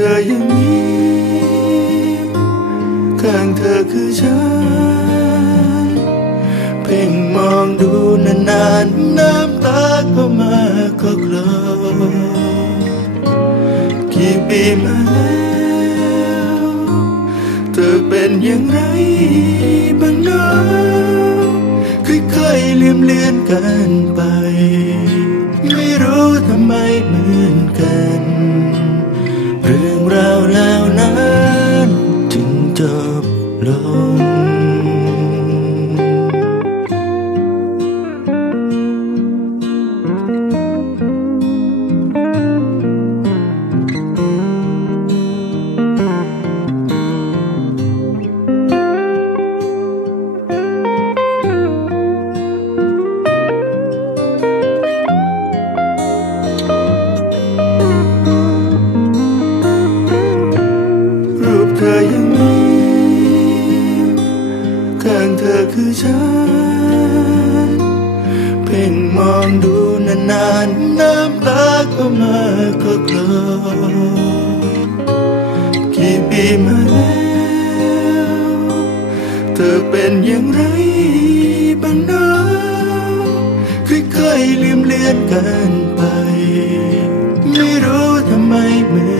ธออย่างนี้ข้างเธอคือฉัน เพ่งมองดูนานๆ น้ำตาก็มาก็คลอกี่ปีมาแล้ว เธอเป็นอย่างไรบ้างเนาะค่อยๆเลืมเลือนกัน เธอย่างนี้ข้างเธอคือฉัน เพ่งมองดูนานๆน้ำตาก็มาก็คลอกี่ปีมาแล้วเธอเป็นอย่างไรบ้างนะค่อยๆลืมเลือนกันไป ไม่รู้ทำไมเมือ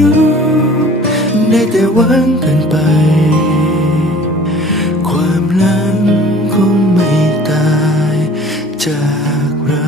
ู้ ได้แต่หวังกันไป ความหลังคงไม่ตายจากเรา